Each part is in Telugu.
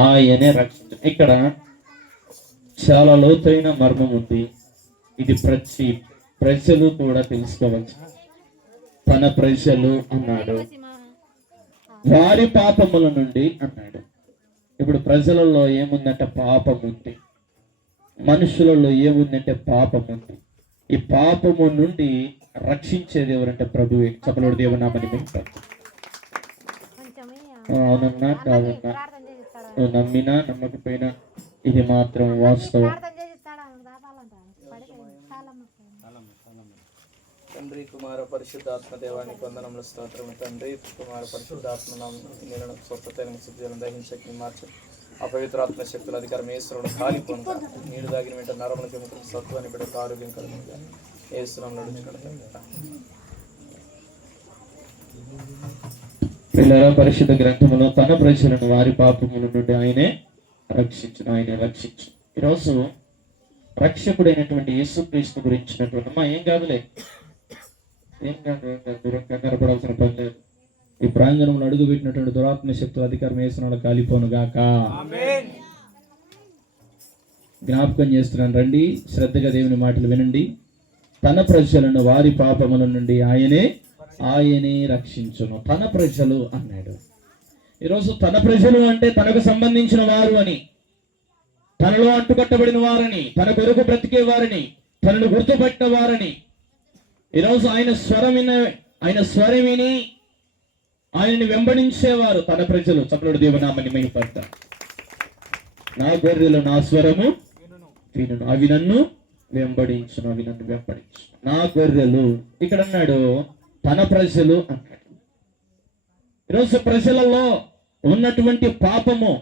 ఆయనే రక్షించు. ఇక్కడ చాలా లోతైన మర్మం ఉంది. ఇది ప్రతి ప్రజలు కూడా తెలుసుకోవచ్చు. తన ప్రజలు అన్నాడు, వారి పాపముల నుండి అన్నాడు. ఇప్పుడు ప్రజలలో ఏముందంటే పాపం ఉంది, మనుషులలో ఏముందంటే పాపం ఉంది. ఈ పాపము నుండి రక్షించేది ఎవరంటే ప్రభువే. చపలోడు దేవునామని వింటారు. అవునన్నా కాదన్నా, నువ్వు నమ్మినా నమ్మకపోయినా ఇది మాత్రం వాస్తవం. తండ్రి కుమార పరిశుద్ధాత్మ దేవానికి వందనముల స్తోత్రము. తండ్రి కుమార పరిశుద్ధాత్మ నామమున స్వస్థతైన శుద్ధిని దహించని మార్చు. అపవిత్రాత్మ శక్తుల అధికారం ఏసులను కాలిపోను. నీరు దాగిన వెంట నరములకి ముఖం సత్వాన్ని బిడ్డకు ఆరోగ్యం కలుగునుగా. ఏసునామములో నడుచుకుంటాం. పిల్లల పరిశుద్ధ గ్రంథములో తన ప్రజలను వారి పాపముల నుండి ఆయనే రక్షించు. ఈరోజు రక్షకుడైనటువంటి యేసుక్రీస్తు గురించినటువంటి ఏం కాదు కనపడాల్సిన పని లేదు. ఈ ప్రాంగణంలో అడుగు పెట్టినటువంటి దురాత్మ శక్తుల అధికారం యేసునామములో కాలిపోను గాక. జ్ఞాపకం చేస్తున్నాను, రండి శ్రద్ధగా దేవుని మాటలు వినండి. తన ప్రజలను వారి పాపముల నుండి ఆయనే రక్షించును. తన ప్రజలు అన్నాడు. ఈరోజు తన ప్రజలు అంటే తనకు సంబంధించిన వారు అని, తనలో అంటుకట్టబడిన వారని, తన కొరకు బ్రతికే వారిని, తనను గుర్తుపట్టిన వారని. ఈరోజు ఆయన స్వరం విని ఆయనని వెంబడించేవారు తన ప్రజలు. చపలోడు దేవునామని మహిమపడతారు. నా గొర్రెలు నా స్వరము వినును, అవి నన్ను వెంబడించును. నా గొర్రెలు ఇక్కడ అన్నాడు, తన ప్రజలు అన్నాడు. ఈరోజు ప్రజలలో ఉన్నటువంటి పాపము,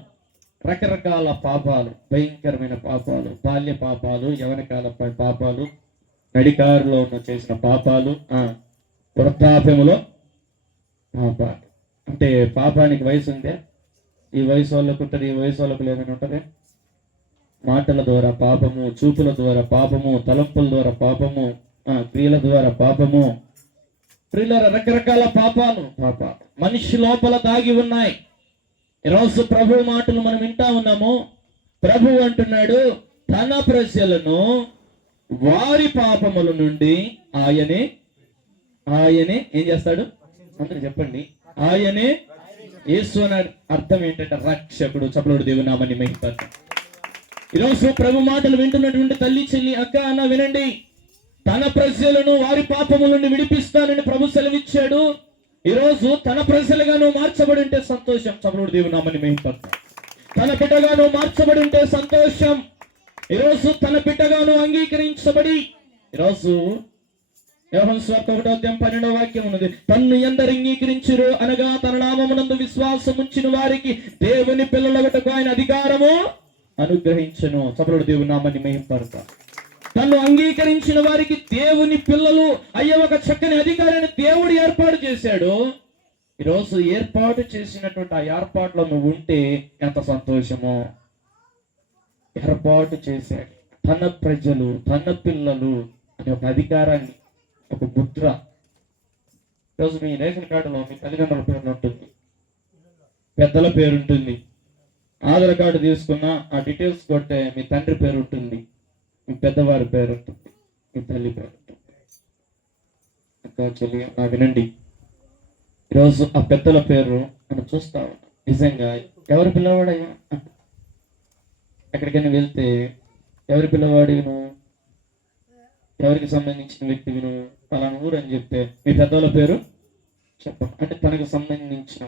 రకరకాల పాపాలు, భయంకరమైన పాపాలు, బాల్య పాపాలు, యవనకాల పాపాలు, నడికారులో చేసిన పాపాలు, వృద్ధాప్యములో పాపాలు. అంటే పాపానికి వయసు ఉందే, ఈ వయసు వాళ్ళకు ఉంటుంది, ఈ వయసు వాళ్ళకు లేదని ఉంటుంది. మాటల ద్వారా పాపము, చూపుల ద్వారా పాపము, తలంపుల ద్వారా పాపము, క్రియల ద్వారా పాపము, ప్రియులారా రకరకాల పాపాలు మనిషి లోపల దాగి ఉన్నాయి. ఈరోజు ప్రభు మాటలు మనం వింటా ఉన్నాము. ప్రభు అంటున్నాడు, తన ప్రజలను వారి పాపముల నుండి ఆయనే ఏం చేస్తాడు? అందరూ చెప్పండి. ఆయనే యేసు అనే అర్థం ఏంటంటే రక్షకుడు. చపలోడు దేవునామని మహిమపడతాం. ఈరోజు ప్రభు మాటలు వింటున్నటువంటి తల్లి, చెల్లి, అక్క, అన్న వినండి. తన ప్రజలను వారి పాపముల నుండి విడిపిస్తానని ప్రభు సెలవిచ్చాడు. ఈరోజు తన ప్రజలుగా నువ్వు మార్చబడి ఉంటే సంతోషం. చపలోడు దేవునామని మహిమపడతాం. తన బిడ్డగా నువ్వు మార్చబడి ఉంటే సంతోషం. ఈరోజు తన బిడ్డగా నువ్వు అంగీకరించబడి, ఈరోజు యోహాను సువార్త 1:12 వాక్యం ఉన్నది, తన్ను ఎందరు అంగీకరించురు అనగా తన నామమునందు విశ్వాసం ఉంచిన వారికి దేవుని పిల్లలగుటకు ఆయన అధికారము అనుగ్రహించును. చపలోడు దేవునామని మహిమపడతాం. తను అంగీకరించిన వారికి దేవుని పిల్లలు అయ్యే ఒక చక్కని అధికారాన్ని దేవుడు ఏర్పాటు చేశాడు. ఈరోజు ఏర్పాటు చేసినటువంటి ఆ ఏర్పాటులో నువ్వు ఉంటే ఎంత సంతోషమో. ఏర్పాటు చేశాడు తన ప్రజలు, తన పిల్లలు అనే ఒక అధికారాన్ని, ఒక ముద్ర. ఈరోజు మీ రేషన్ కార్డులో మీ తల్లిదండ్రుల పేరు ఉంటుంది, పెద్దల పేరు ఉంటుంది. ఆధార్ కార్డు తీసుకున్న ఆ డీటెయిల్స్ కొట్టే మీ తండ్రి పేరు ఉంటుంది, మీ పెద్దవారి పేరు ఉంటుంది, మీ తల్లి పేరు ఉంటుంది. అక్క, చెల్లి, వినండి. ఈరోజు ఆ పెద్దల పేరు మనం చూస్తా ఉన్నాం. నిజంగా ఎవరి పిల్లవాడయ్యా? ఎక్కడికైనా వెళ్తే ఎవరి పిల్లవాడివి నువ్వు, ఎవరికి సంబంధించిన వ్యక్తివి నువ్వు, పలానా ఊరు అని చెప్తే మీ పెద్దల పేరు చెప్పండి అంటే తనకు సంబంధించిన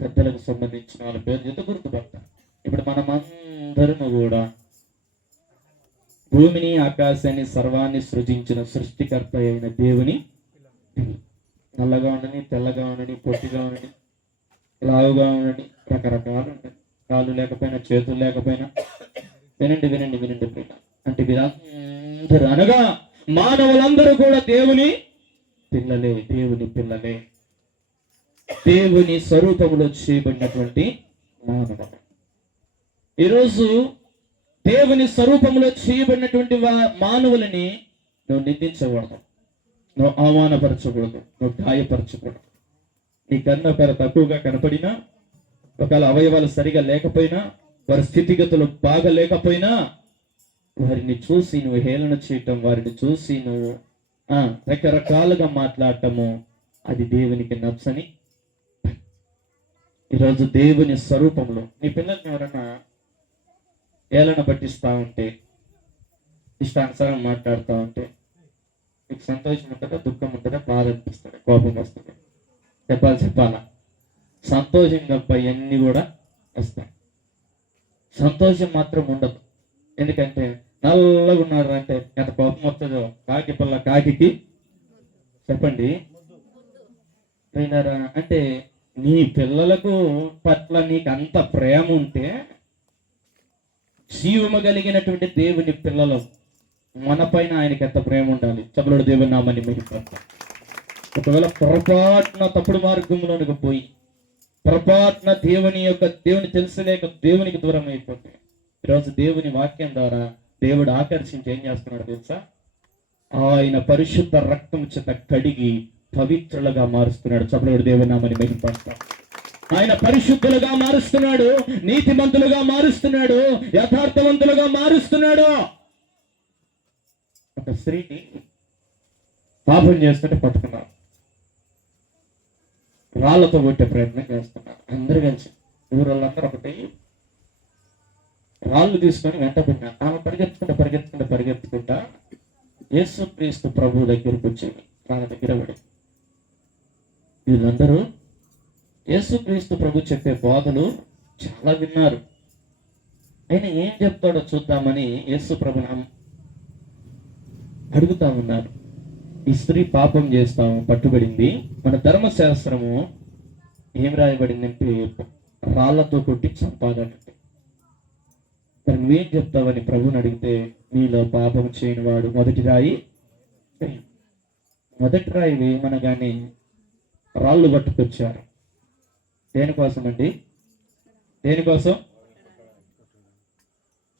పెద్దలకు సంబంధించిన వాళ్ళ పేరు చేత గుర్తుపడతారు. ఇప్పుడు మనమందరము కూడా భూమిని, ఆకాశాన్ని, సర్వాన్ని సృజించిన సృష్టికర్త అయిన దేవుని నల్లగా ఉండని, తెల్లగా ఉండని, పొట్టిగా ఉండని, లావుగా ఉండని, రకరకాలు ఉంటాయి. కాళ్ళు లేకపోయినా, చేతులు లేకపోయినా. వినండి వినండి వినండి అంటే వీరందరూ అనగా మానవులందరూ కూడా దేవుని పిల్లలే, దేవుని పిల్లలే, దేవుని స్వరూపములో చేయబడినటువంటి మానవులు. ఈరోజు దేవుని స్వరూపంలో చేయబడినటువంటి మానవులని నువ్వు నిందించకూడదు, నువ్వు అవమానపరచకూడదు, నువ్వు గాయపరచకూడదు. నీ కన్న పేర తక్కువగా కనపడినా, ఒకవేళ అవయవాలు సరిగా లేకపోయినా, వారి స్థితిగతులు బాగా లేకపోయినా, వారిని చూసి నువ్వు హేళన చేయటం, వారిని చూసి నువ్వు రకరకాలుగా మాట్లాడటము, అది దేవునికి నచ్చని. ఈరోజు దేవుని స్వరూపంలో నీ పిల్లల్ని ఎవరైనా ఏలన పట్టిస్తా ఉంటే, ఇష్టానుసారం మాట్లాడుతూ ఉంటే, నీకు సంతోషం ఉంటుందా, దుఃఖం ఉంటుందా, బాధ అనిపిస్తుంది, కోపం వస్తుంది? చెప్పాలా? సంతోషం తప్ప ఇవన్నీ కూడా వస్తాయి. సంతోషం మాత్రం ఉండదు. ఎందుకంటే నల్లగా ఉన్నారు అంటే ఎంత కోపం వస్తుందో. కాకి పిల్ల కాకి చెప్పండి విన్నారా? అంటే నీ పిల్లలకు పట్ల నీకు అంత ప్రేమ ఉంటే, జీవము కలిగినటువంటి దేవుని పిల్లలు మన పైన ఆయనకి ఎంత ప్రేమ ఉండాలి. చెప్పలుడు దేవుని నామాన్ని మహిమపడతాం. ఒకవేళ పొరపాటున తప్పుడు మార్గంలోనికి పోయి, పొరపాటున దేవుని తెలుసలేక దేవునికి దూరం అయిపోతే, ఈరోజు దేవుని వాక్యం ద్వారా దేవుడు ఆకర్షించి ఏం చేస్తున్నాడు తెలుసా? ఆయన పరిశుద్ధ రక్తం చేత కడిగి పవిత్రులుగా మారుస్తున్నాడు. చెప్పలుడు దేవుని నామాన్ని మహిమపడతాం. ఆయన పరిశుద్ధులుగా మారుస్తున్నాడు, నీతిమంతులుగా మారుస్తున్నాడు, యథార్థవంతులుగా మారుస్తున్నాడు. ఒక స్త్రీని పాపం చేస్తుంటే పట్టుకున్నారు, రాళ్లతో కొట్టే ప్రయత్నం చేస్తున్నారు. అందరు కలిసి ఊరోళ్ళందరూ ఒకటి రాళ్ళు తీసుకొని వెంటబడినారు. ఆమె పరిగెత్తుకుంటా యేసుక్రీస్తు ప్రభు దగ్గరికి వచ్చింది. వాళ్ళ దగ్గర పడి వీళ్ళందరూ యేసుక్రీస్తు ప్రభు చెప్పే బోధలు చాలా విన్నారు. ఆయన ఏం చెప్తాడో చూద్దామని యేసు ప్రభుని అడుగుతా ఉన్నారు. ఈ స్త్రీ పాపం చేస్తాము పట్టుబడింది. మన ధర్మశాస్త్రము ఏం రాయబడిందంటే రాళ్లతో కొట్టి చంపాలంటే. మరి నువ్వేం చెప్తావని ప్రభుని అడిగితే, నీలో పాపం చేయని వాడు మొదటి రాయి వేయమనగానే రాళ్ళు పట్టుకొచ్చారు. దేనికోసం అండి? దేనికోసం?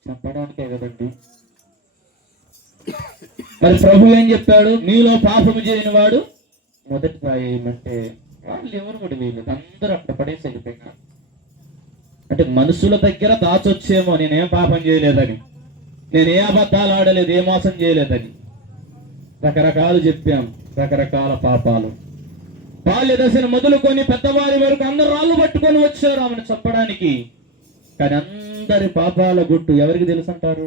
చంపడానికే కదండి. మరి ప్రభు ఏం చెప్పాడు? నీలో పాపము చేయని వాడు మొదటి రాయి వేయమంటే వాళ్ళు ఎవరు కూడా వేయలేదు, అందరూ అక్కడ పడేసి వెళ్ళిపోయినారు. అంటే మనుషుల దగ్గర దాచొచ్చేమో నేనేం పాపం చేయలేదని, నేను ఏ అబద్ధాలు ఆడలేదు, ఏ మోసం చేయలేదని. రకరకాలు చెప్పాం, రకరకాల పాపాలు. బాల్య దశను మొదలుకొని పెద్దవారి వరకు అందరు రాళ్ళు పట్టుకొని వచ్చారు ఆమెను చెప్పడానికి. కానీ అందరి పాపాల గుట్టు ఎవరికి తెలుసు అంటారు?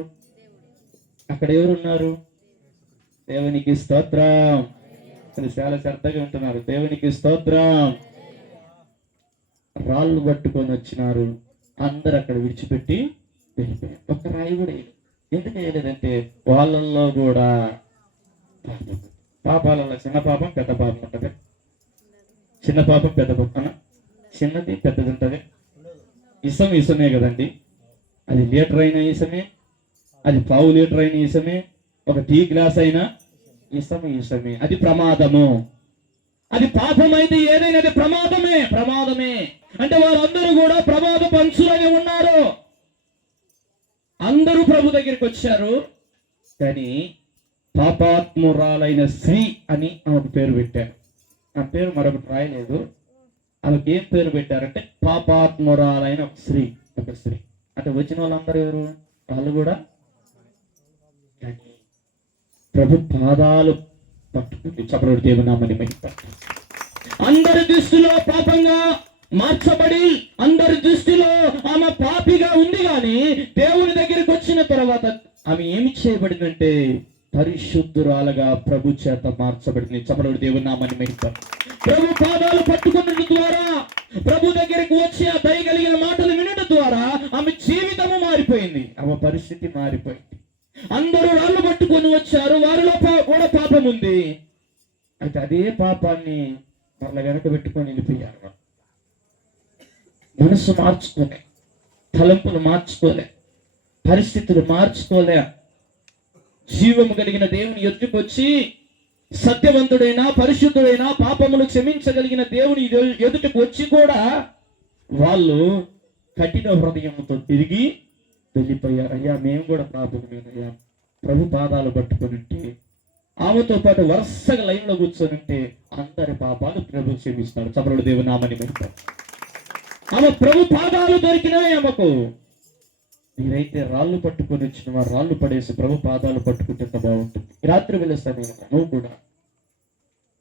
అక్కడ ఎవరున్నారు? దేవునికి స్తోత్రం. చాలా శ్రద్ధగా ఉంటున్నారు. దేవునికి స్తోత్రం. రాళ్ళు పట్టుకొని వచ్చినారు, అందరు అక్కడ విడిచిపెట్టి వెళ్ళిపోయారు. ఒక్క రాయి కూడా ఎందుకు వేయలేదంటే వాళ్ళల్లో కూడా పాపాలలో చిన్న పాపం పెద్ద పాపం ఉంటుంది. చిన్న పాపం పెద్ద పాపం, చిన్నది పెద్దది ఉంటుంది. ఇసమే కదండి. అది లీటర్ అయినా ఇసమే, అది పావు లీటర్ అయిన ఇసమే, ఒక టీ గ్లాస్ అయినా ఇసమే. అది ప్రమాదము. అది పాపం అయితే ఏదైనా అది ప్రమాదమే. అంటే వారందరూ కూడా ప్రమాద పంచులని ఉన్నారు. అందరూ ప్రభు దగ్గరికి వచ్చారు. కానీ పాపాత్మురాలైన స్త్రీ అని ఆమెకు పేరు పెట్టారు. ఆ పేరు మరొకటి రాయలేదు. ఆమెకు ఏం పేరు పెట్టారంటే పాపాత్మురాలైన ఒక స్త్రీ. అంటే వచ్చిన వాళ్ళందరూ ఎవరు? వాళ్ళు కూడా ప్రభు పాదాలు పట్టుకుంది. చెప్పలేడు దేవుని నామని మహిమపడతాం. అందరి దృష్టిలో పాపంగా మార్చబడి, అందరి దృష్టిలో ఆమె పాపిగా ఉంది. కానీ దేవుని దగ్గరికి వచ్చిన తర్వాత ఆమె ఏమి చేయబడిందంటే పరిశుద్ధురాలుగా ప్రభు చేత మార్చబడింది. చెప్పలేడు దేవుని నామని మహిమపడతాం. ప్రభు పాదాలు పట్టుకున్నట్టు ద్వారా, ప్రభు దగ్గరికి వచ్చి ఆ దయగలిగిన మాటలు వినడం ద్వారా ఆమె జీవితము మారిపోయింది, ఆమె పరిస్థితి మారిపోయింది. అందరూ రాళ్ళు పట్టుకొని వచ్చారు, వారిలో కూడా పాపం ఉంది. అయితే అదే పాపాన్ని వాళ్ళ వెనక పెట్టుకొని వెళ్ళిపోయారు. మనసు మార్చుకోలే, తలంపులు మార్చుకోలే, పరిస్థితులు మార్చుకోలే. జీవము కలిగిన దేవుని ఎదుటికి వచ్చి, సత్యవంతుడైన పరిశుద్ధుడైన పాపములు క్షమించగలిగిన దేవుని ఎదుటికి వచ్చి కూడా వాళ్ళు కఠిన హృదయంతో తిరిగి వెళ్ళిపోయారు. అయ్యా మేము కూడా పాపమేనయ్యా. ప్రభు పాదాలు పట్టుకొని ఉంటే, ఆమెతో పాటు వరుసగా లైన్లో కూర్చొని ఉంటే అందరి పాపాలు ప్రభు క్షమిస్తాడు. చెప్పలేడు దేవుని నామని మహిమ. ఆమె ప్రభు పాదాలు దొరికినాయి ఆమెకు. మీరైతే రాళ్ళు పట్టుకొని వచ్చిన వారు రాళ్ళు పడేసి ప్రభు పాదాలు పట్టుకుంటే ఎంత బాగుంటుంది. ఈ రాత్రి వెళ్ళేస్తాను నువ్వు కూడా.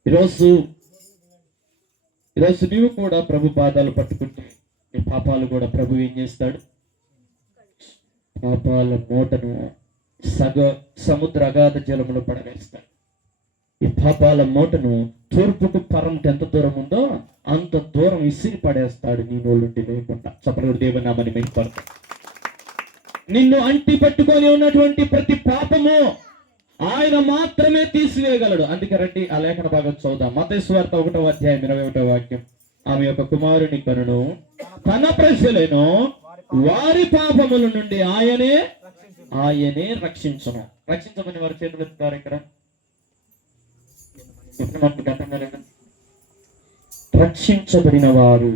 ఈరోజు నీవు కూడా ప్రభు పాదాలు పట్టుకుంటే నీ పాపాలు కూడా ప్రభు ఏం చేస్తాడు? పాపాల మూటను సముద్ర అగాధ జలములో పడవేస్తాడు. ఈ పాపాల మూటను తూర్పుకు పరంకి ఎంత దూరం ఉందో అంత దూరం ఇసిరి పడేస్తాడు నీ నోళ్ళుండి లేకుండా. చప్పటి దేవునామని మెచ్చుకోవాలి. నిన్ను అంటి పట్టుకొని ఉన్నటువంటి ప్రతి పాపము ఆయన మాత్రమే తీసివేయగలడు. అందుకే రండి ఆ లేఖన భాగం చదువుదాం. మత్తయి సువార్త 1వ అధ్యాయం 21వ వాక్యం. ఆమె యొక్క కుమారుని కనును తన ప్రజలను వారి పాపముల నుండి ఆయనే రక్షించును. రక్షించమని వారి చేతులు ఎత్తుతారు. ఇక్కడ రక్షించబడిన వారు,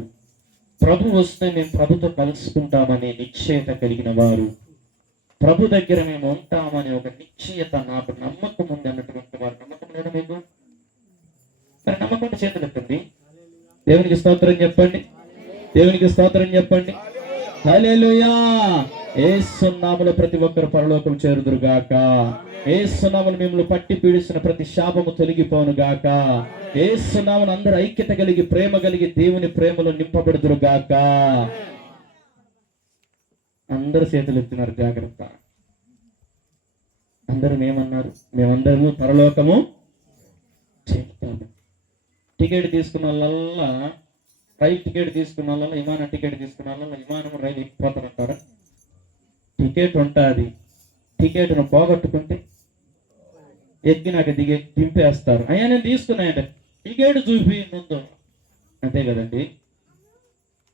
ప్రభు వస్తే మేము ప్రభుతో కలుసుకుంటామనే నిశ్చయత కలిగిన వారు, ప్రభు దగ్గర మేము ఉంటామని ఒక నిశ్చయత, నాకు నమ్మకం ఉంది అన్నటువంటి వారు. నమ్మకం లేదా మీకు? మరి నమ్మకం చేతులు ఎత్తండి. దేవునికి స్తోత్రం చెప్పండి. దేవునికి స్తోత్రం చెప్పండి. హల్లెలూయా. యేసు నామములో ప్రతి ఒక్కరు పరలోకం చేరుదురు గాక. యేసు నామములో మిమ్మల్ని పట్టి పీడిస్తున్న ప్రతి శాపము తొలగిపోను గాక. యేసు నామములో అందరూ ఐక్యత కలిగి ప్రేమ కలిగి దేవుని ప్రేమలో నింపబడుదురు గాక. అందరు చేతులు ఎత్తున్నారు. జాగ్రత్త. అందరూ ఏమన్నారు? మేమందరము పరలోకము చేరుతాము. టికెట్ తీసుకున్న వాళ్ళ రైలు టికెట్ తీసుకున్న వాళ్ళ విమానం టికెట్ తీసుకున్న వాళ్ళ విమానం రైలు ఎక్కిపోతారంటారా? టికెట్ ఉంటుంది. టికెట్ను పోగొట్టుకుంటే ఎక్కినాక దింపేస్తారు. అయ్యా నేను తీసుకున్నాయంటే టికెట్ చూపి ముందు, అంతే కదండి.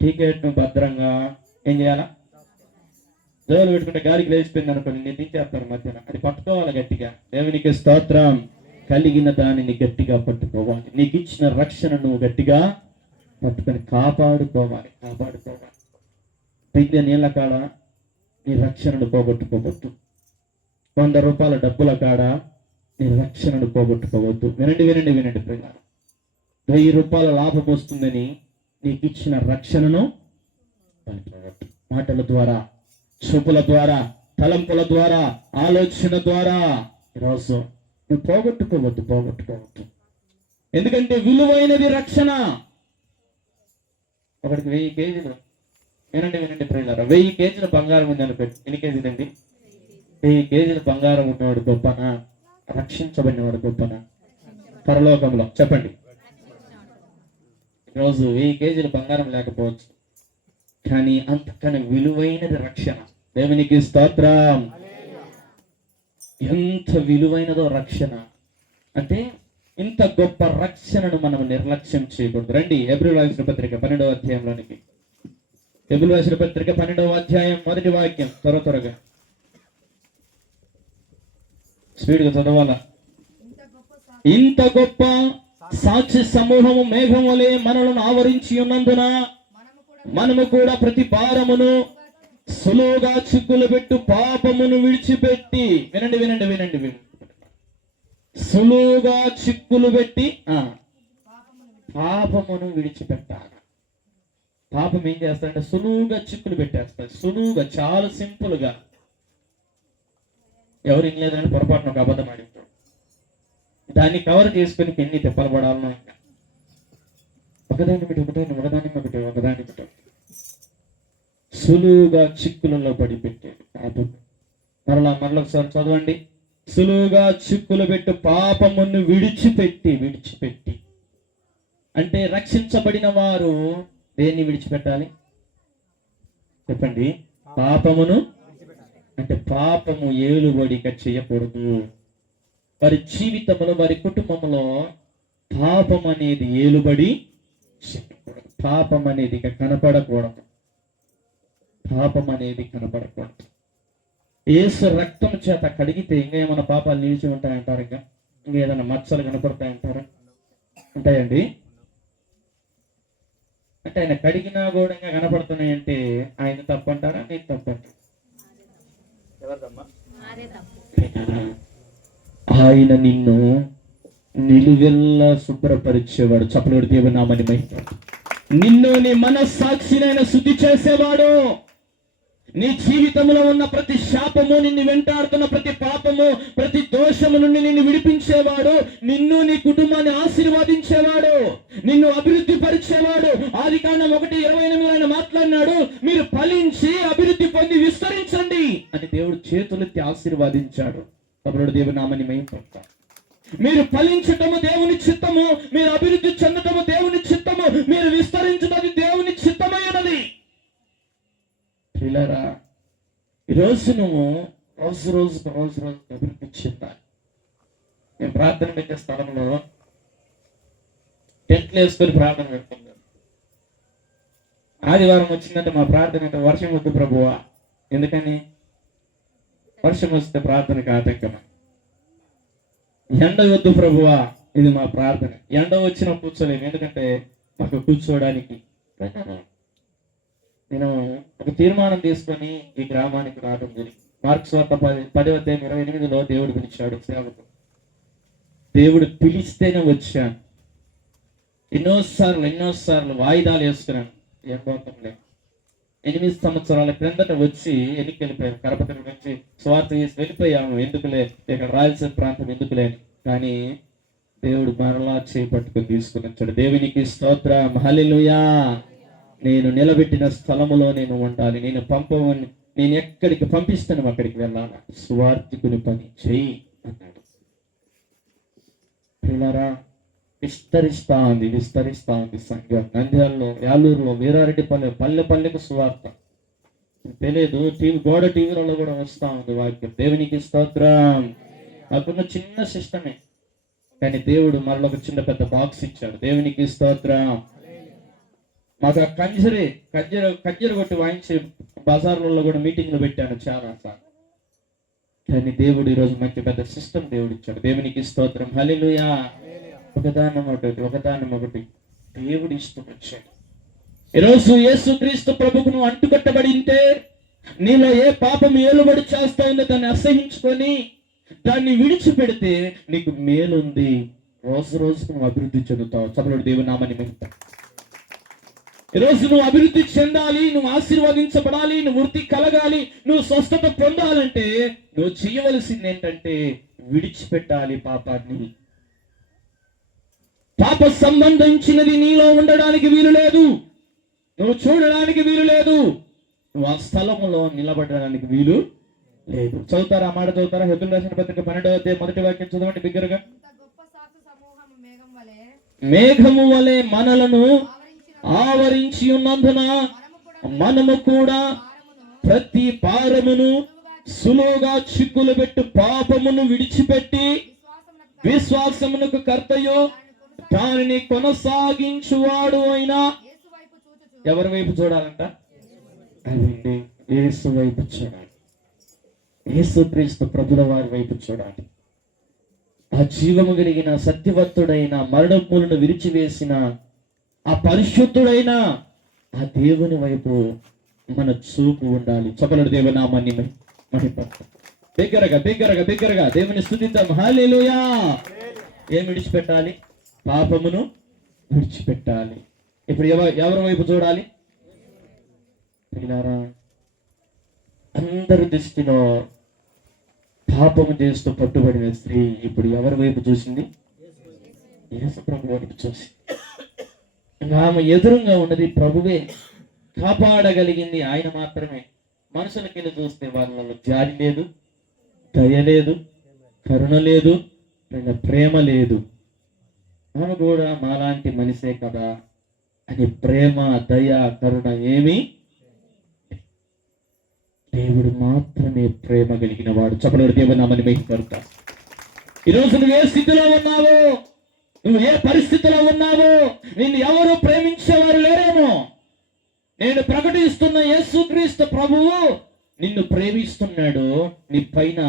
టికెట్ను భద్రంగా ఏం చేయాలా? జోలు పెట్టుకుంటే గాలికి లేచిపోయింది అనుకోండి, నేను దించేస్తాను మధ్యన. అది పట్టుకోవాలి గట్టిగా. దేవునికి స్తోత్రం. కలిగిన దానిని గట్టిగా పట్టుకోవాలి. నీకు ఇచ్చిన రక్షణ నువ్వు గట్టిగా పట్టుకొని కాపాడుకోవాలి. పెద్ద నీళ్ళ కాడ నీ రక్షణను పోగొట్టుకోవద్దు. 100 రూపాయల డబ్బుల కాడ నీ రక్షణను పోగొట్టుకోవద్దు. వినండి ప్రియులారా. 1000 రూపాయల లాభం వస్తుందని నీకు ఇచ్చిన రక్షణను పనిపోవద్దు. మాటల ద్వారా, చూపుల ద్వారా, తలంపుల ద్వారా, ఆలోచన ద్వారా ఈరోజు నువ్వు పోగొట్టుకోవద్దు. ఎందుకంటే విలువైనది రక్షణ. ఒకటికి 1000 కేజీలు. వినండి ప్రియులారా. 1000 కేజీల బంగారం ఉంది అనుకోండి. ఎన్ని కేజీలు అండి? 1000 కేజీల బంగారం ఉన్నవాడు గొప్పనా? రక్షించబడినవాడు గొప్పనా? పరలోకంలో చెప్పండి. ఈరోజు 1000 కేజీల బంగారం లేకపోవచ్చు, కానీ అంతకన్నా విలువైనది రక్షణ. దేవునికి స్తోత్రం. ఎంత విలువైనదో రక్షణ అంటే, ఇంత గొప్ప రక్షణను మనం నిర్లక్ష్యం చేయకూడదు. రండి హెబ్రీయులకు రాసిన పత్రిక 12వ అధ్యాయంలోనికి. హెబ్రీయులకు రాసిన పత్రిక 12వ అధ్యాయం 1వ వాక్యం. త్వరగా స్పీడ్గా చదవాలా. ఇంత గొప్ప సాక్షి సమూహము మేఘం వలె మనలను ఆవరించి ఉన్నందున మనము కూడా ప్రతి భారమును సులువుగా చిక్కులు పెట్టు పాపమును విడిచిపెట్టి, వినండి, సులువుగా చిక్కులు పెట్టి పాపమును విడిచిపెట్టాలి. పాపం ఏం చేస్తాడంటే సులువుగా చిక్కులు పెట్టేస్తాడు. సులువుగా, చాలా సింపుల్ గా. ఎవరు ఏం లేదని పొరపాటున ఒక అబద్ధం ఆడింటాడు. దాన్ని కవర్ చేసుకుని ఎన్ని తిప్పలు పడాలనో, ఒకదాన్ని సులువుగా చిక్కులలో పడి పెట్టాడు పాపం. మరొకసారి చదవండి. సులువుగా చిక్కులు పెట్టు పాపమును విడిచిపెట్టి. అంటే రక్షించబడిన వారు దేన్ని విడిచిపెట్టాలి చెప్పండి? పాపమును. అంటే పాపము ఏలుబడిగా చేయకూడదు. వారి జీవితంలో, వారి కుటుంబంలో పాపం అనేది ఏలుబడి చేయకూడదు. పాపం అనేది కనపడకూడదు. యేసు రక్తం చేత కడిగితే ఇంకా ఏమైనా పాపాలు నిలిచి ఉంటాయంటారు? ఇంకా ఏదైనా మచ్చలు కనపడతాయంటారా? ఉంటాయండి. అంటే ఆయన కడిగినా కూడా ఇంకా కనపడుతున్నాయంటే ఆయన తప్పంటారా? నేను తప్పంటారా? ఆయన నిన్ను నిలువెల్లా శుభ్రపరిచేవాడు. చప్పటి దేవుని నామమున మహిమ. నిన్ను నీ మనస్సాక్షినైన శుద్ధి చేసేవాడు, నీ జీవితంలో ఉన్న ప్రతి శాపము, నిన్ను వెంటాడుతున్న ప్రతి పాపము, ప్రతి దోషము నుండి నిన్ను విడిపించేవాడు, నిన్ను నీ కుటుంబాన్ని ఆశీర్వదించేవాడు, నిన్ను అభివృద్ధి పరిచేవాడు. ఆదికాండం 1:28 ఆయన మాట్లాడినాడు, మీరు ఫలించి అభివృద్ధి పొంది విస్తరించండి అని దేవుడు చేతులెత్తి ఆశీర్వదించాడు. కాబట్టి దేవుని నామని మహిమపడతాం. మీరు ఫలించటము దేవుని చిత్తము, మీరు అభివృద్ధి చెందటము దేవుని చిత్తము, మీరు విస్తరించటది దేవుని చిత్తమైనది. పిల్లరా, ఈరోజు నువ్వు రోజు అభివృద్ధి చెందాలి. నేను ప్రార్థన పెట్టే స్థలంలో టెంట్లు వేసుకొని ప్రార్థన పెడుతున్నాను. ఆదివారం వచ్చిందంటే మా ప్రార్థన అంటే వర్షం వద్దు ప్రభువా. ఎందుకని? వర్షం వస్తే ప్రార్థనకి ఆటంకమా. ఎండ వద్దు ప్రభువా, ఇది మా ప్రార్థన. ఎండ వచ్చినా కూర్చోలేము, ఎందుకంటే మాకు కూర్చోవడానికి. నేను ఒక తీర్మానం తీసుకొని ఈ గ్రామానికి రావడం జరిగింది. మార్క్స్ వార్త 10:28 దేవుడు పిలిచాడు సేవకు. దేవుడు పిలిస్తేనే వచ్చాను. ఎన్నోసార్లు వాయిదాలు వేసుకున్నాను. ఏం పోతాం లేదు. 8 సంవత్సరాల క్రిందట వచ్చి వెళ్ళిపోయాను. కరపతి నుంచి స్వార్థ చేసి వెళ్ళిపోయాము. ఎందుకులే, ఇక్కడ రాయలసీమ ప్రాంతం ఎందుకులే అని. కానీ దేవుడు మరలా చేపట్టుకుని తీసుకుని వచ్చాడు. దేవునికి స్తోత్రం, హల్లెలూయా. నేను నిలబెట్టిన స్థలములో నేను ఉండాలి. నేను ఎక్కడికి పంపిస్తాను అక్కడికి వెళ్ళాలి. స్వార్థికుని పని చెయ్యి అన్నాడు. పిల్లరా, విస్తరిస్తా ఉంది సంఘం. నంద్యాలలో, యాలూరులో, వీరారెడ్డిపల్లె, పల్లెకు సువార్త తెలియదు. టీవీలలో కూడా వస్తా ఉంది వాక్యం. దేవునికి స్తోత్రం. నాకున్న చిన్న సిస్టమే, కానీ దేవుడు మరొక చిన్న పెద్ద బాక్స్ ఇచ్చాడు. దేవునికి స్తోత్రం. మాకు ఆ కంజర కొట్టి వాయించే బజార్లలో కూడా మీటింగ్లు పెట్టాను చాలా సార్లు. కానీ దేవుడు ఈరోజు మంచి పెద్ద సిస్టమ్ దేవుడు ఇచ్చాడు. దేవునికి స్తోత్రం, హల్లెలూయా. ఒకదానం ఒకటి దేవుడు ఇష్టం వచ్చాడు. ఈరోజు యేసుక్రీస్తు ప్రభుకు నువ్వు అంటుకట్టబడి ఉంటే, నీలో ఏ పాపం ఏలుబడి చేస్తా ఉందో దాన్ని అసహించుకొని దాన్ని విడిచిపెడితే నీకు మేలుంది. రోజుకు నువ్వు అభివృద్ధి చెందుతావు. చపలుడు దేవుని నామని మహిమ. ఈరోజు నువ్వు అభివృద్ధి చెందాలి, నువ్వు ఆశీర్వదించబడాలి, నువ్వు వృద్ధి కలగాలి, నువ్వు స్వస్థత పొందాలంటే నువ్వు చేయవలసింది ఏంటంటే విడిచిపెట్టాలి పాపాన్ని. పాప సంబంధించినది నీలో ఉండడానికి వీలు లేదు, నువ్వు చూడడానికి వీలు లేదు, నువ్వు ఆ స్థలములో నిలబడడానికి వీలు లేదు. చదువుతారా? మాట చదువుతారా? హెబ్రీయులకు రాసిన పత్రిక 12వ అధ్యాయం 1వ వాక్యం చదవండి బిగ్గరగా. మేఘము వలె మనలను ఆవరించి ఉన్నందున మనము కూడా ప్రతి భారమును సులువుగా చిక్కులు పెట్టు పాపమును విడిచిపెట్టి విశ్వాసమునకు కర్తయు దానిని కొనసాగించువాడు అయినా ఎవరి వైపు చూడాలంట? అదండి, యేసు వైపు చూడాలి. యేసుక్రీస్తు ప్రభుల వారి వైపు చూడాలి. ఆ జీవము కలిగిన సత్యవంతుడైన మరణములను విరిచివేసిన ఆ పరిశుద్ధుడైన ఆ దేవుని వైపు మన చూపు ఉండాలి. చపలుడు దేవునామాన్ని దగ్గరగా దేవుని స్తుతిద్దాం. హల్లెలూయా. ఏం విడిచిపెట్టాలి? పాపమును విడిచిపెట్టాలి. ఇప్పుడు ఎవరి వైపు చూడాలి? అందరి దృష్టిలో పాపము చేస్తూ పట్టుబడిన స్త్రీ ఇప్పుడు ఎవరి వైపు చూసింది? యేసు ప్రభు వైపు చూసి. ఆమె ఎదురుగా ఉన్నది ప్రభువే. కాపాడగలిగింది ఆయన మాత్రమే. మనుషులకి చూస్తే వాళ్ళలో జాలి లేదు, దయ లేదు, కరుణ లేదు, ప్రేమ లేదు. ఆమె కూడా మాలాంటి మనిషే కదా అని ప్రేమ, దయ, కరుణ ఏమీ. దేవుడు మాత్రమే ప్రేమ కలిగిన వాడు. చపలుడు దేవునామని మహిమపడతా. ఈరోజు నువ్వు ఏ స్థితిలో ఉన్నావో, నువ్వు ఏ పరిస్థితిలో ఉన్నావో, నిన్ను ఎవరు ప్రేమించేవారు లేరేమో. నేను ప్రకటిస్తున్న యేసుక్రీస్తు ప్రభువు నిన్ను ప్రేమిస్తున్నాడు. నీ పైన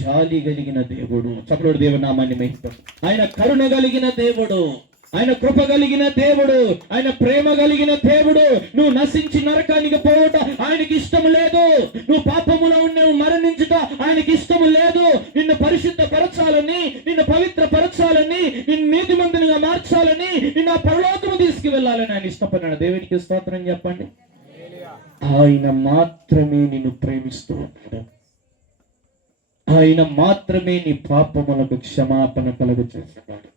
జాలి కలిగిన దేవుడు. చపలుడు దేవునామాన్ని మహిమపడతా. ఆయన కరుణ కలిగిన దేవుడు, ఆయన కృప కలిగిన దేవుడు, ఆయన ప్రేమ కలిగిన దేవుడు. నువ్వు నశించి నరకానికి పోవట ఆయనకి ఇష్టం లేదు. నువ్వు పాపములో నువ్వు మరణించుట ఆయనకి ఇష్టం లేదు. నిన్ను పరిశుద్ధ పరచాలని, నిన్ను పవిత్ర పరచాలని, నిన్ను నీతిమంతునిగా మార్చాలని, నిన్ను పరలోకము తీసుకువెళ్ళాలి. వెళ్ళాలని ఆయన ఇష్టపడినాడు. దేవునికి స్తోత్రం చెప్పండి. ఆయన మాత్రమే నిన్ను ప్రేమిస్తూ ఉన్నాడు. ఆయన మాత్రమే నీ పాపములకు క్షమాపణ కలుగు చేస్తున్నాడు.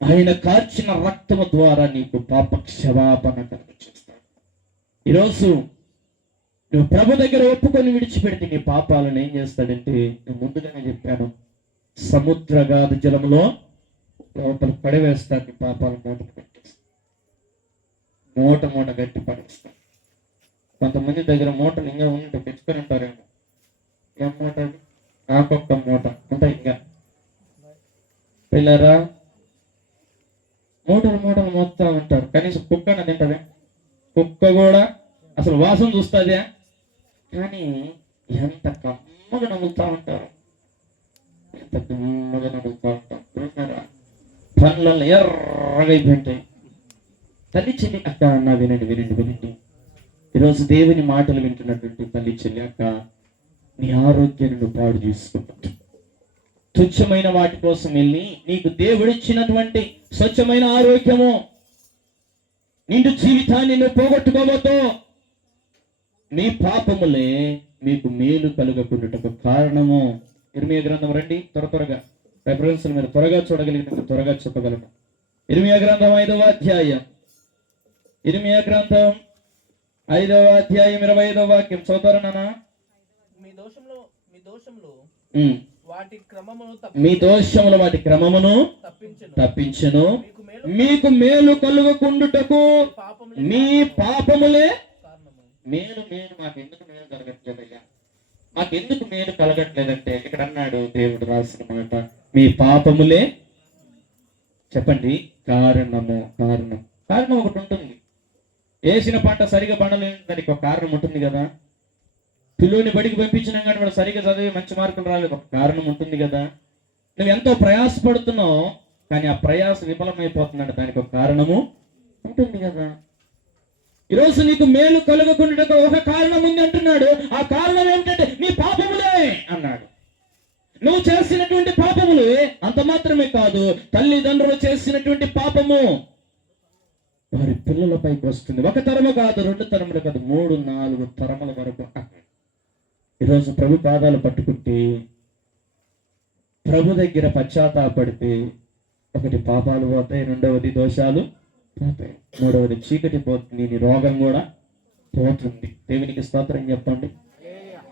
ఆయన కార్చిన రక్తము ద్వారా నీకు పాప క్షమాపణ కలుగు చేస్తాడు. ఈరోజు నువ్వు ప్రభు దగ్గర ఒప్పుకొని విడిచిపెడితే నీ పాపాలను ఏం చేస్తాడంటే, నేను ముందుగానే చెప్పాను, సముద్రగాధ జలంలో లోపల పడివేస్తాడు. నీ పాపాలు మూట గట్టి పడేస్తాడు. కొంతమంది దగ్గర మూటలు ఇంకా ఉంటే తెచ్చుకొని ఉంటారేమో. ఏం మూట అది? నాకొక్క మూట ఉంటాయి. ఇంకా పిల్లరా మూటలు మోస్తా ఉంటారు. కనీసం కుక్క తింటదే. కుక్క కూడా అసలు వాసన చూస్తుందే, కానీ ఎంత కమ్మగా నవ్వుతా ఉంటారు. ఎంత కమ్మగా నవ్వుతా ఉంటారు. పనులలో ఎర్రగైపోయింటాయి. తల్లి చెల్లి అక్క అన్న వినండి. ఈరోజు దేవుని మాటలు వింటున్నటువంటి తల్లి చెల్లి అక్క, నీ ఆరోగ్యాన్ని నువ్వు పాడు చేసుకుంటావు. తుచ్చమైన వాటి కోసం వెళ్ళి నీకు దేవుడిచ్చినటువంటి స్వచ్ఛమైన ఆరోగ్యము, నిండు జీవితాన్ని నువ్వు పోగొట్టుకోబోతో. నీ పాపములే మీకు మేలు కలుగకుండాటకు కారణము. ఇర్మియా గ్రంథం రండి, త్వరగా రెఫరెన్స్ మీరు త్వరగా చూడగలిగిన త్వరగా చెప్పగలను. ఇర్మియా గ్రంథం 5వ అధ్యాయం, ఇర్మియా గ్రంథం 5వ అధ్యాయం 25వ వాక్యం చదువుతారనా? మీ దోషములు వాటి క్రమమును తప్పించును, మీకు మేలు కలుగకుండుటకు మీ పాపములే మేలు. మాకెందుకు మేలు కలగట్లేదయ్యా? మాకెందుకు మేలు కలగట్లేదంటే ఇక్కడ అన్నాడు దేవుడు రాసిన మాట, మీ పాపములే. చెప్పండి, కారణం ఒకటి ఉంటుంది. వేసిన పంట సరిగా పండలేని దానికి ఒక కారణం ఉంటుంది కదా. పిల్లోని బడికి పంపించినా కానీ వాడు సరిగా చదివి మంచి మార్కులు రాలేదు, ఒక కారణం ఉంటుంది కదా. నువ్వు ఎంతో ప్రయాసపడుతున్నావు కానీ ఆ ప్రయాస విఫలమైపోతున్నాడు, దానికి ఒక కారణము ఉంటుంది కదా. ఈరోజు నీకు మేలు కలుగకుండా ఒక కారణం ఉంది అంటున్నాడు. ఆ కారణం ఏమిటంటే నీ పాపములే అన్నాడు. నువ్వు చేసినటువంటి పాపములే, అంత మాత్రమే కాదు, తల్లిదండ్రులు చేసినటువంటి పాపము వారి పిల్లలపైకి వస్తుంది. ఒక తరము కాదు, 2 తరములు కాదు, 3, 4 తరముల వరకు. ఈరోజు ప్రభు పాదాలు పట్టుకుంటే, ప్రభు దగ్గర పశ్చాత్తాపడితే, ఒకటి పాపాలు పోతాయి, 2వది దోషాలు పోతాయి, 3వది చీకటి పోతుంది, నీ రోగం కూడా పోతుంది. దేవునికి స్తోత్రం చెప్పండి.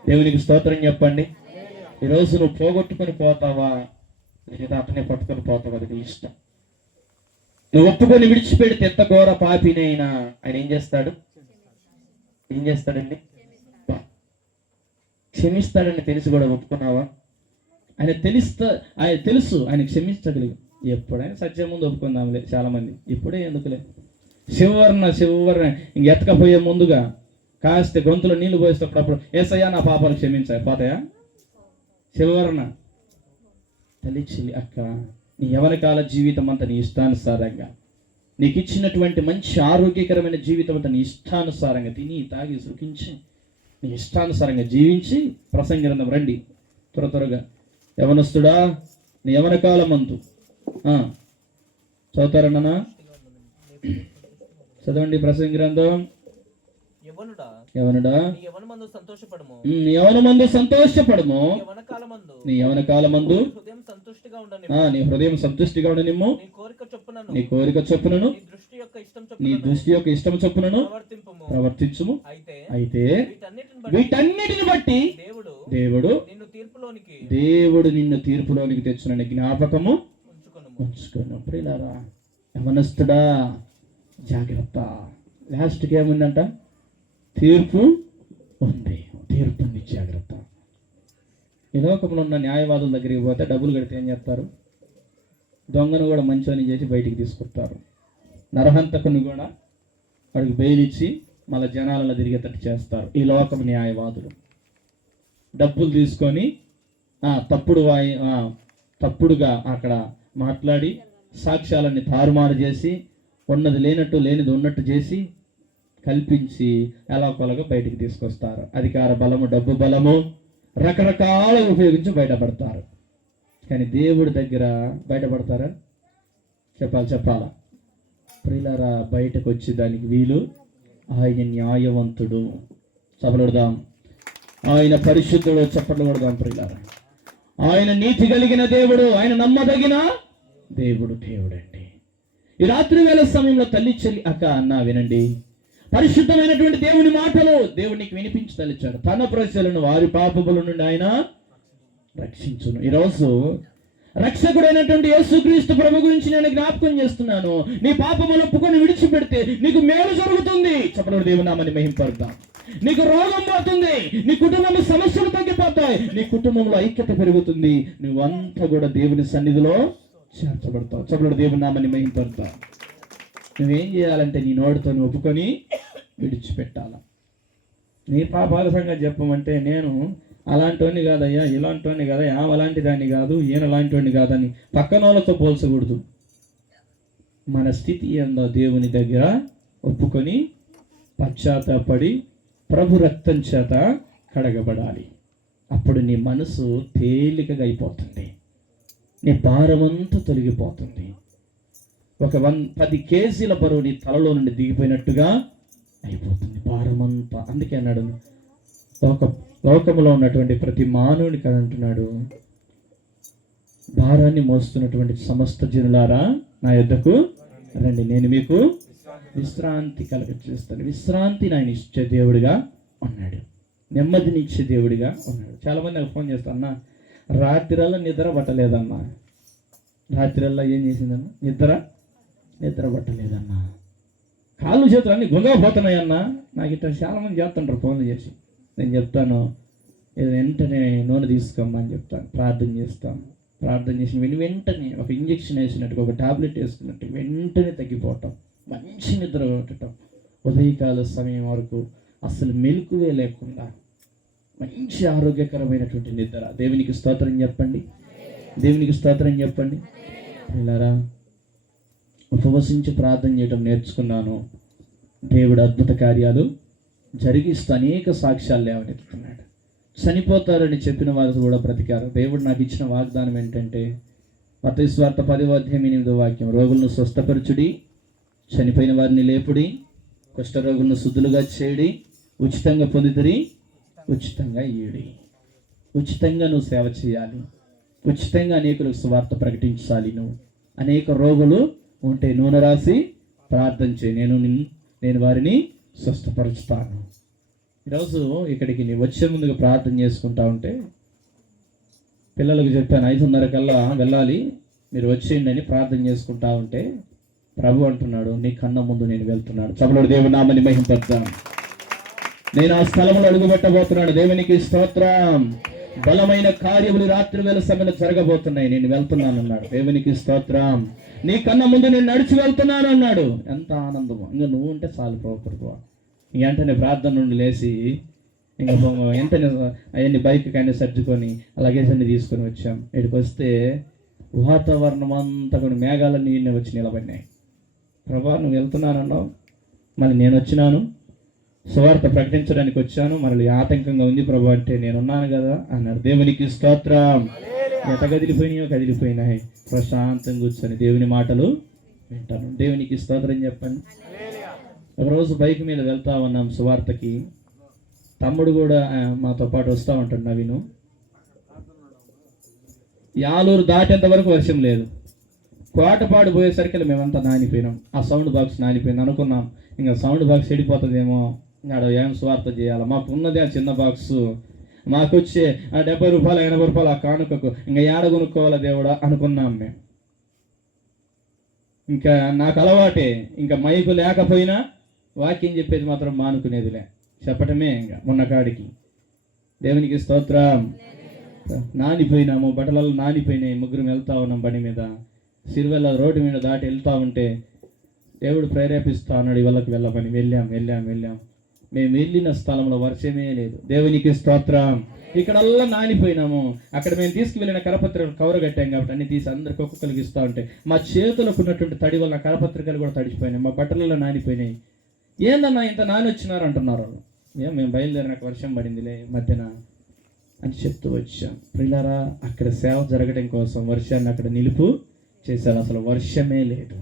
దేవునికి స్తోత్రం చెప్పండి. ఈరోజు నువ్వు పోగొట్టుకొని పోతావా లేదా అతనే పట్టుకొని పోతావా, అది ఇష్టం. నువ్వు ఒప్పుకొని విడిచిపెడితే ఎంత ఘోర పాపినైనా ఆయన ఏం చేస్తాడండి? క్షమిస్తాడని తెలిసి కూడా ఒప్పుకున్నావా? ఆయన తెలుసు ఆయన క్షమించగలిగి. ఎప్పుడైనా సత్యం ముందు ఒప్పుకుందాంలే చాలా మంది, ఇప్పుడే ఎందుకులే శివవర్ణ ఇంకెత్తకపోయే ముందుగా కాస్తే గొంతులో నీళ్లు పోసేటప్పుడు ఏసయ్యా నా పాపాలు క్షమించాయి పోతాయా? శివవర్ణ తల్లి చెల్లి అక్క, నీ యవనకాల జీవితం అంతా నీ ఇష్టానుసారంగా, నీకు ఇచ్చినటువంటి మంచి ఆరోగ్యకరమైన జీవితం అంతా నీ ఇష్టానుసారంగా తిని తాగి సుఖించి నీ ఇష్టానుసారంగా జీవించి ప్రసంగి గ్రంథం రండి త్వరగా. యవనస్తుడా, నీ యవనకాలమందు చదువుతారన్నా? చదవండి ప్రసంగి గ్రంథం. యవనుడా, నీ యవనమందు సంతోషపడము, నీ యవనకాలమందు నీ హృదయం సంతుష్టిగా ఉండనిమ్ము, నీ కోరిక చొప్పునను నీ దృష్టి యొక్క ఇష్టం చొప్పునను ప్రవర్తించుము. అయితే వీటన్నిటిని బట్టి దేవుడు నిన్ను తీర్పులోనికి తెచ్చునని జ్ఞాపకము ఉంచుకోను. ప్రియులారా, యవనస్తుడా జాగ్రత్త. లాస్ట్కి ఏముందంట? తీర్పు ఉంది. జాగ్రత్త. ఈ లోకంలో ఉన్న న్యాయవాదుల దగ్గరికి పోతే డబ్బులు కడితే ఏం చేస్తారు? దొంగను కూడా మంచోని చేసి బయటికి తీసుకొస్తారు. నరహంతకుని కూడా వాడికి బెయిల్ ఇచ్చి మళ్ళీ జనాలలో తిరిగేటట్టు చేస్తారు ఈ లోకం న్యాయవాదులు. డబ్బులు తీసుకొని తప్పుడుగా అక్కడ మాట్లాడి సాక్ష్యాలన్నీ తారుమారు చేసి ఉన్నది లేనట్టు లేనిది ఉన్నట్టు చేసి కల్పించి ఎలాగోలాగా బయటికి తీసుకొస్తారు. అధికార బలము, డబ్బు బలము రకరకాల ఉపయోగించి బయటపడతారు. కానీ దేవుడి దగ్గర బయటపడతారా? చెప్పాలా? ప్రియులారా, బయటకు వచ్చి దానికి వీలు. ఆయన న్యాయవంతుడు, చప్పలుడదాం. ఆయన పరిశుద్ధుడు, చప్పట్లు కొడదాం ప్రియులారా. ఆయన నీతి కలిగిన దేవుడు, ఆయన నమ్మదగిన దేవుడండి. ఈ రాత్రి వేళ సమయంలో తల్లి చెల్లి అక్క అన్న వినండి, పరిశుద్ధమైనటువంటి దేవుని మాటలు దేవునికి వినిపించి తలిచాడు. తన ప్రజలను వారి పాపముల నుండి ఆయన రక్షించును. ఈరోజు రక్షకుడైనటువంటి యేసుక్రీస్తు ప్రభు గురించి నేను జ్ఞాపకం చేస్తున్నాను. నీ పాపములు ఒప్పుకొని విడిచిపెడితే నీకు మేలు జరుగుతుంది. చెప్పడం దేవుని నామమున మహిమపడతాం. నీకు రోగం పోతుంది, నీ కుటుంబంలో సమస్యలు తగ్గిపోతాయి, నీ కుటుంబంలో ఐక్యత పెరుగుతుంది, నువ్వంతా కూడా దేవుని సన్నిధిలో చేర్చబడతావు. చెప్పడం దేవుని నామమున మహిమపడతాం. నువ్వేం చేయాలంటే నీ నోటితో ఒప్పుకొని విడిచిపెట్టాల. నీ పాపాల సంగతి చెప్పమంటే నేను అలాంటి కాదయ్యా, ఇలాంటి కాదయ్యా, అలాంటి దాన్ని కాదు, ఈయన అలాంటి కాదని పక్కన వాళ్ళతో పోల్చకూడదు. మన స్థితి ఏందో దేవుని దగ్గర ఒప్పుకొని పశ్చాత్తాపడి ప్రభు రక్తం చేత కడగబడాలి. అప్పుడు నీ మనసు తేలికగా అయిపోతుంది, నీ భారమంతా తొలగిపోతుంది. ఒక 10 కేజీల బరువు నీ తలలో నుండి దిగిపోయినట్టుగా అయిపోతుంది భారమంతా. అందుకే అన్నాడు, లోకములో ఉన్నటువంటి ప్రతి మానవునికి అని అంటున్నాడు, భారాన్ని మోస్తున్నటువంటి సమస్త జనులారా నా యొద్దకు రండి, నేను మీకు విశ్రాంతి కలగచేస్తాను. విశ్రాంతిని ఆయన ఇచ్చే దేవుడిగా ఉన్నాడు, నెమ్మదిని ఇచ్చే దేవుడిగా ఉన్నాడు. చాలామంది నాకు ఫోన్ చేస్తా, అన్న రాత్రిరల్లా నిద్ర పట్టలేదన్నా. రాత్రిరల్లా ఏం చేసిందన్నా? నిద్ర పట్టలేదన్నా, కాళ్ళు చేతులు అన్నీ గుంగపోతున్నాయన్నా. నాకు ఇట్లా చాలామంది చేస్తుంటారు ఫోన్లు చేసి. నేను చెప్తాను, వెంటనే నూనె తీసుకోమని చెప్తాను, ప్రార్థన చేస్తాను. ప్రార్థన చేసిన వెంటనే ఒక ఇంజక్షన్ వేసినట్టుగా, ఒక టాబ్లెట్ వేసుకున్నట్టు వెంటనే తగ్గిపోవటం, మంచి నిద్ర కొట్టడం, ఉదయకాల సమయం వరకు అసలు మెలకువే లేకుండా మంచి ఆరోగ్యకరమైనటువంటి నిద్ర. దేవునికి స్తోత్రం చెప్పండి, దేవునికి స్తోత్రం చెప్పండి. పిల్లరా, ఉపవసించి ప్రార్థన చేయడం నేర్చుకున్నాను. దేవుడు అద్భుత కార్యాలు జరిగిస్తూ అనేక సాక్ష్యాలు లేవనెత్తుతున్నాడు. చనిపోతారని చెప్పిన వారు కూడా బ్రతికారు. దేవుడు నాకు ఇచ్చిన వాగ్దానం ఏంటంటే, మత్తయి సువార్త 10:8 రోగులను స్వస్థపరచుడి, చనిపోయిన వారిని లేపుడి, కుష్ఠరోగులను శుద్ధులుగా చేయడి, ఉచితంగా పొందితిరి, ఉచితంగా ఇయ్యుడి. ఉచితంగా నువ్వు సేవ చేయాలి, ఉచితంగా అనేకులకు సువార్త ప్రకటించాలి. నువ్వు అనేక రోగులు ఉంటే నూనె రాసి ప్రార్థన చేయి, నేను వారిని స్వస్థపరుచుతాను. ఈరోజు ఇక్కడికి నీ వచ్చే ముందుగా ప్రార్థన చేసుకుంటా ఉంటే పిల్లలకు చెప్పాను, 5:30 కల్లా వెళ్ళాలి, మీరు వచ్చేయండి అని ప్రార్థన చేసుకుంటా ఉంటే ప్రభు అంటున్నాడు, నీ కన్న ముందు నేను వెళ్తున్నాడు. చపలుడు దేవుని నామమున మహిమపడతాం. నేను ఆ స్థలంలో అడుగుపెట్టబోతున్నాడు. దేవునికి స్తోత్రం. బలమైన కార్యములు రాత్రి వేళ సమయంలో జరగబోతున్నాయి, నేను వెళ్తున్నాను అన్నాడు. దేవునికి స్తోత్రం. నీ కన్నా ముందు నేను నడిచి వెళ్తున్నాను అన్నాడు. ఎంత ఆనందమో. ఇంకా నువ్వు ఉంటే చాలు ప్రభు. వెంటనే ప్రార్థన నుండి లేచి ఇంకా వెంటనే అవన్నీ బైక్ కానీ సర్దుకొని అలాగే అన్ని తీసుకొని వచ్చాం. ఇక్కడికి వస్తే వాతావరణం అంతా కొన్ని మేఘాలన్నీ వచ్చి నిలబడినాయి. ప్రభా, నువ్వు వెళ్తున్నానన్నావు, మళ్ళీ నేను వచ్చినాను, సువార్త ప్రకటించడానికి వచ్చాను, మళ్ళీ ఆటంకంగా ఉంది ప్రభు అంటే నేనున్నాను కదా అన్నాడు. దేవునికి స్తోత్రం. ఎంత కదిలిపోయినాయి. ప్రశాంతంగా కూర్చొని దేవుని మాటలు వింటాను. దేవునికి స్తోత్రం చెప్పండి. ఒకరోజు బైక్ మీద వెళ్తా ఉన్నాం సువార్తకి. తమ్ముడు కూడా మాతో పాటు వస్తూ ఉంటాడు, నవీను. యాలూరు దాటేంత వరకు వర్షం లేదు. కోటపాడు పోయేసరికి మేమంతా నానిపోయినాం. ఆ సౌండ్ బాక్స్ నానిపోయింది. అనుకున్నాం ఇంకా సౌండ్ బాక్స్ చెడిపోతుందేమో, ఆడ ఏం స్వార్థ చేయాలి, మాకు ఉన్నదే ఆ చిన్న బాక్స్, మాకు వచ్చే ఆ 70 రూపాయలు 80 రూపాయలు ఆ కానుకకు ఇంకా ఏడ కొనుక్కోవాలా దేవుడా అనుకున్నాం మేము. ఇంకా నాకు అలవాటే, ఇంకా మైకు లేకపోయినా వాక్యం చెప్పేది మాత్రం మానుకునేదిలే, చెప్పటమే ఇంకా మొన్న కాడికి. దేవునికి స్తోత్రం. నానిపోయినాము, బట్టలలో నానిపోయినాయి. ముగ్గురు వెళ్తా ఉన్నాం బండి మీద. సిరివెల్ల రోడ్డు మీద దాటి వెళ్తా ఉంటే దేవుడు ప్రేరేపిస్తా అన్నాడు, ఇవాళకి వెళ్ళమని. వెళ్ళాం. మేము వెళ్ళిన స్థలంలో వర్షమే లేదు. దేవునికి స్తోత్రం. ఇక్కడల్లా నానిపోయినాము. అక్కడ మేము తీసుకువెళ్ళిన కరపత్రికలు కవర్ కట్టాం కాబట్టి అన్ని తీసి అందరికి ఒక్కొక్కరికి ఇస్తూ ఉంటే మా చేతులకు ఉన్నటువంటి తడి వల్ల కరపత్రికలు కూడా తడిచిపోయినాయి, మా బట్టలలో నానిపోయినాయి. ఏందన్నా ఇంత నాని వచ్చినారు అంటున్నారు. మేము బయలుదేరినాక వర్షం పడిందిలే మధ్యన అని చెప్తూ వచ్చాం. ప్రియులారా, అక్కడ సేవ జరగడం కోసం వర్షాన్ని అక్కడ నిలుపు చేశారు. అసలు వర్షమే లేదు.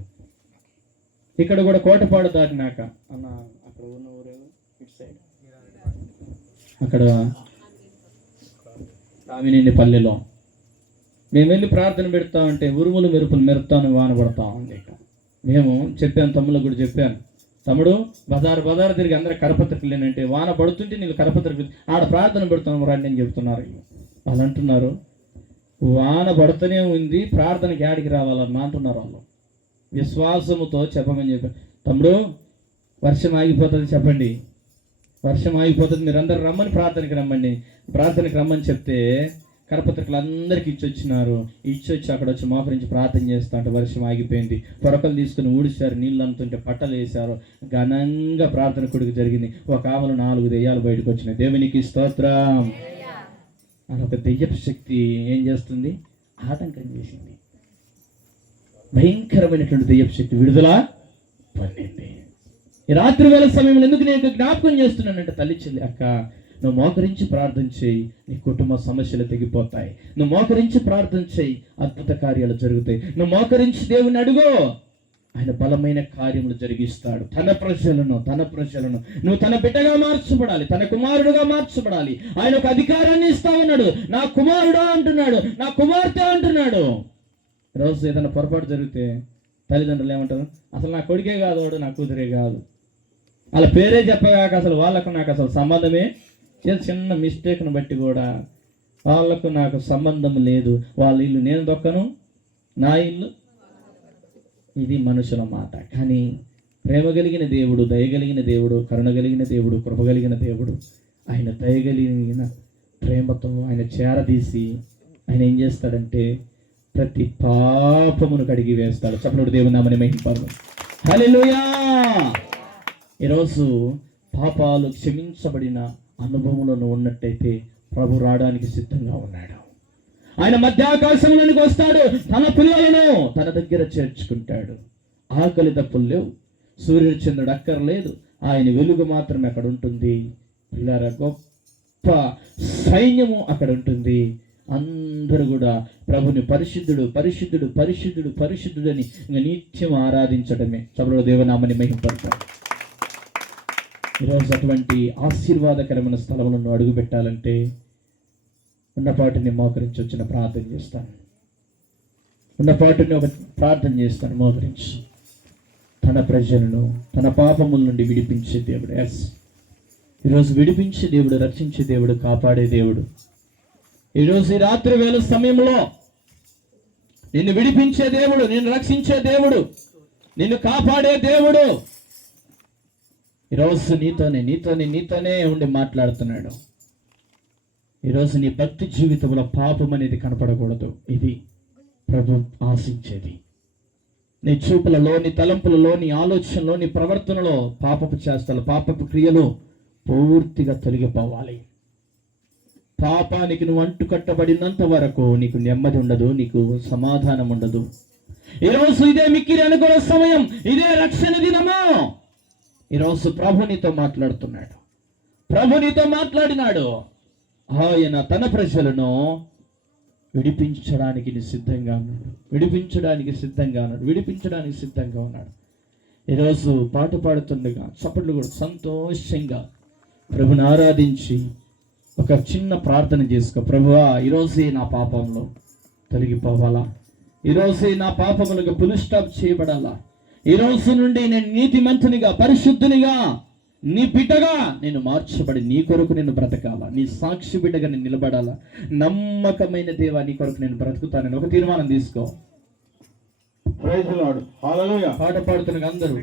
ఇక్కడ కూడా కోటపాడు దాటినాక అన్న అక్కడ ఉన్న ఊరు ఇటు సైడ్ అక్కడ రామినేని పల్లెలో మేము వెళ్ళి ప్రార్థన పెడతా ఉంటే ఉరుములు మెరుపులు మెరుతాను వాన పడతా ఉంది. ఇక మేము చెప్పాను, తమ్ముళ్ళకు కూడా చెప్పాను, తమ్ముడు బజారు తిరిగి అందరూ కరపత్రికలు లేనంటే వాన పడుతుంటే నీళ్ళు కరపత్రిక ఆడ ప్రార్థన పెడుతున్నాం రండి అని చెప్తున్నారు. వాళ్ళు అంటున్నారు వాన పడుతూనే ఉంది, ప్రార్థనకి యాడికి రావాలన్నా అంటున్నారు. వాళ్ళు విశ్వాసముతో చెప్పమని చెప్పారు. తమ్ముడు వర్షం ఆగిపోతుంది చెప్పండి, వర్షం ఆగిపోతుంది, మీరందరూ రమ్మని ప్రార్థనకి రమ్మని చెప్తే కరపత్రికలు అందరికి ఇచ్చొచ్చినారు. ఇచ్చొచ్చి అక్కడ వచ్చి మోకరించి ప్రార్థన చేస్తా అంటే వర్షం ఆగిపోయింది. పొరకలు తీసుకుని ఊడిశారు, నీళ్ళు అంతుంటే పట్టలు వేశారు. ఘనంగా ప్రార్థన కొడుకు జరిగింది. ఒక ఆమెలో 4 దెయ్యాలు బయటకు వచ్చినాయి. దేవునికి స్తోత్రం. అని ఒక దెయ్యపు శక్తి ఏం చేస్తుంది, ఆటంకం చేసింది. భయంకరమైనటువంటి దెయ్యపు శక్తి విడుదల పొందింది. ఈ రాత్రి వేళ సమయంలో ఎందుకు నేను జ్ఞాపకం చేస్తున్నానంటే, తల్లి చెల్లి అక్క, నువ్వు మోకరించి ప్రార్థన చేయి, నీ కుటుంబ సమస్యలు తెగిపోతాయి. నువ్వు మోకరించి ప్రార్థన చేయి, అద్భుత కార్యాలు జరుగుతాయి. నువ్వు మోకరించి దేవుని అడుగో, ఆయన బలమైన కార్యములు జరిగిస్తాడు. తన ప్రజలను నువ్వు తన బిడ్డగా మార్చబడాలి, తన కుమారుడుగా మార్చబడాలి. ఆయన ఒక అధికారాన్ని ఇస్తా ఉన్నాడు. నా కుమారుడా అంటున్నాడు, నా కుమార్తె అంటున్నాడు. రోజు ఏదైనా పొరపాటు జరిగితే తల్లిదండ్రులు ఏమంటారు, అసలు నా కొడుకే కాదు వాడు, నా కూతురే కాదు, వాళ్ళ పేరే చెప్పగాక అసలు వాళ్ళకు నాకు అసలు సంబంధమే, చిన్న మిస్టేక్ను బట్టి కూడా వాళ్ళకు నాకు సంబంధం లేదు, వాళ్ళ ఇల్లు నేను దొక్కను, నా ఇల్లు. ఇది మనుషుల మాట. కానీ ప్రేమ కలిగిన దేవుడు, దయగలిగిన దేవుడు, కరుణ కలిగిన దేవుడు, కృప కలిగిన దేవుడు, ఆయన దయగలిగిన ప్రేమతో ఆయన చేరదీసి ఆయన ఏం చేస్తాడంటే ప్రతి పాపమును కడిగి వేస్తాడు. చప్పటి దేవుని నామమున మహిమపరచు. హల్లెలూయా. ఈరోజు పాపాలు క్షమించబడిన అనుభవంలో ఉన్నట్టయితే ప్రభు రావడానికి సిద్ధంగా ఉన్నాడు. ఆయన మధ్యాకాశంలోనికి వస్తాడు, తన పిల్లలను తన దగ్గర చేర్చుకుంటాడు. ఆకలి దప్పులు లేవు, సూర్యుడు చంద్రుడు అక్కర్లేదు, ఆయన వెలుగు మాత్రమే అక్కడ ఉంటుంది. పిల్లల గొప్ప సైన్యము అక్కడ ఉంటుంది. అందరూ కూడా ప్రభుని పరిశుద్ధుడు పరిశుద్ధుడు పరిశుద్ధుడు పరిశుద్ధుడు అని నిత్యం ఆరాధించడమే. సభలో దేవనామని మహిమపరచాలి. ఈరోజు అటువంటి ఆశీర్వాదకరమైన స్థలములను అడుగు పెట్టాలంటే ఉన్నపాటిని మోకరించి వచ్చిన ప్రార్థన చేస్తాను. ఉన్నపాటిని ఒక ప్రార్థన చేస్తాను, మోకరించి. తన ప్రజలను తన పాపముల నుండి విడిపించే దేవుడు. ఎస్, ఈరోజు విడిపించే దేవుడు, రక్షించే దేవుడు, కాపాడే దేవుడు. ఈరోజు ఈ రాత్రి వేళ సమయంలో నిన్ను విడిపించే దేవుడు, నిన్ను రక్షించే దేవుడు, నిన్ను కాపాడే దేవుడు ఈరోజు నీతోనే ఉండి మాట్లాడుతున్నాడు. ఈరోజు నీ భక్తి జీవితంలో పాపం అనేది కనపడకూడదు. ఇది ప్రభు ఆశించేది. నీ చూపులలో, నీ తలంపులలో, నీ ఆలోచనలో, నీ ప్రవర్తనలో పాపపు చేష్టలు, పాపపు క్రియలు పూర్తిగా తొలగిపోవాలి. పాపానికి నువ్వు అంటుకట్టబడినంత వరకు నీకు నెమ్మది ఉండదు, నీకు సమాధానం ఉండదు. ఈరోజు ఇదే మిక్కిరి అనుకూల సమయం, ఇదే రక్షణ దినము. ఈరోజు ప్రభు నీతో మాట్లాడుతున్నాడు. ప్రభు నీతో మాట్లాడినాడు. ఆయన తన ప్రజలను విడిపించడానికి సిద్ధంగా ఉన్నాడు. విడిపించడానికి సిద్ధంగా ఉన్నాడు. ఈరోజు పాట పాడుతుండగా చప్పట్లు కూడా సంతోషంగా ప్రభుని ఆరాధించి ఒక చిన్న ప్రార్థన చేసుకో. ప్రభువా, ఈరోజే నా పాపంలో తొలగిపోవాలా, ఈరోజే నా పాపములకు ఫుల్ స్టాప్ చేయబడాలా, ఈ రోజు నుండి నేను నీతిమంతునిగా, పరిశుద్ధునిగా, నీ బిడ్డగా నేను మార్చబడి నీ కొరకు నేను బ్రతకాలా, నీ సాక్షి బిడ్డగా నేను నిలబడాలా, నమ్మకమైన దేవా నీ కొరకు నేను బ్రతుకుతానని ఒక తీర్మానం తీసుకో. Praise the lord. హల్లెలూయా. పాట పాడుతున్న అందరూ